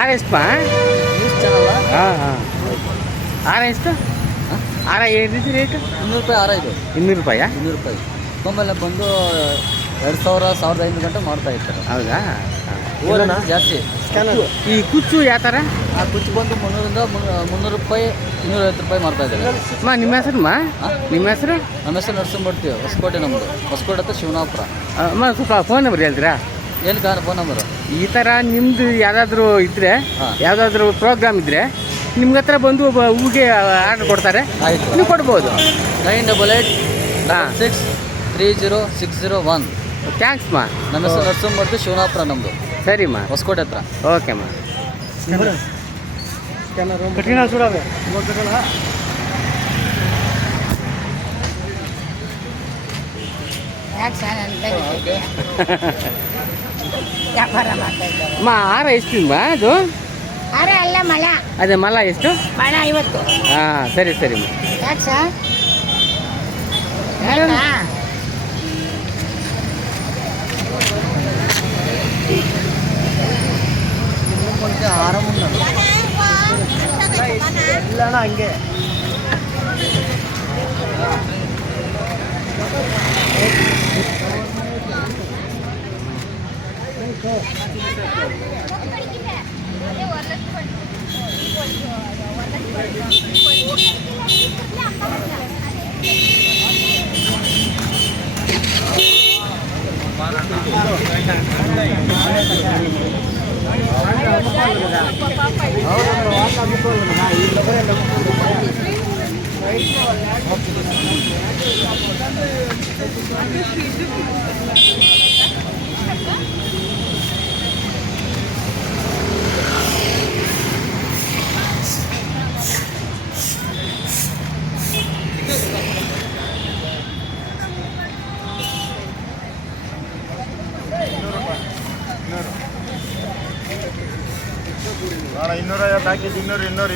ಆರೆಸ್ಟಾ ಹಾಂ ಹಾಂ ಆರ ಎಷ್ಟು ಆರ ಏನಿದೆ ರೇಟು? 200 ರೂಪಾಯಿ ಆರ ಇದು. 200 ರೂಪಾಯಾ? 200 ರೂಪಾಯಿ. ಆಮೇಲೆ ಬಂದು 2000 1500 ಗಂಟೆ ಮಾಡ್ತಾ ಇರ್ತಾರೆ. ಹೌದಾ? ಊರಲ್ಲಿ ಜಾಸ್ತಿ. ಈ ಕುಚ್ಚು ಯಾವ ಥರ? ಆ ಕುಚ್ಚು ಬಂದು 300 ರೂಪಾಯಿ 250 ರೂಪಾಯಿ ಮಾಡ್ತಾ ಇದ್ದಾರೆ. ನಿಮ್ಮ ಹೆಸರು ನಿಮ್ಮ ಹೆಸರು? ನಮ್ಮ ಹೆಸರು ನರಸಿಂಹಮೂರ್ತಿ, ಹೊಸಕೋಟೆ ನಮ್ಮದು. ಹೊಸಕೋಟೆ ಹತ್ರ ಶಿವನಾಪುರ. ಸ್ವಲ್ಪ ಫೋನ್ ನಂಬರ್ ಹೇಳ್ತೀರಾ? ಏನು ಕಾರಣ ಫೋನ್ ನಂಬರು? ಈ ಥರ ನಿಮ್ಮದು ಯಾವುದಾದ್ರೂ ಇದ್ದರೆ, ಯಾವುದಾದ್ರೂ ಪ್ರೋಗ್ರಾಮ್ ಇದ್ದರೆ ನಿಮ್ಗೆ ಹತ್ರ ಬಂದು ಹೂಗೆ ಆರ್ಡ್ರ್ ಕೊಡ್ತಾರೆ. ಆಯಿತು, ನೀವು ಕೊಡ್ಬೋದು. 9886306001. ಥ್ಯಾಂಕ್ಸ್ ಮಾ. ನಮ್ಮ ಹೆಸರು ನರಸಿಂಹಮೂರ್ತಿ, ಶಿವನಾಪುರ ನಮ್ಮದು. ಸರಿಮ್ಮ, ಹೊಸಕೋಟೆ ಹತ್ರ. ಓಕೆ ಮಾ. ಕಠಿಣ ಸುಡಾವೆ ಮಾ ಆರ ಎಷ್ಟು ಮಾ ಅದು? ಅರೆ ಅಲ್ಲ ಮಳ. ಅದೇ ಮಲ ಎಷ್ಟು? ಮಳ 50. ಹಾಂ ಸರಿ ಸರಿ ಮಾ. ಯಾಕೆ ಸರ್? ಇಲ್ಲ ಹಂಗೆ ಅಣ್ಣ 250 ಪ್ಯಾಕೇಜ್ 200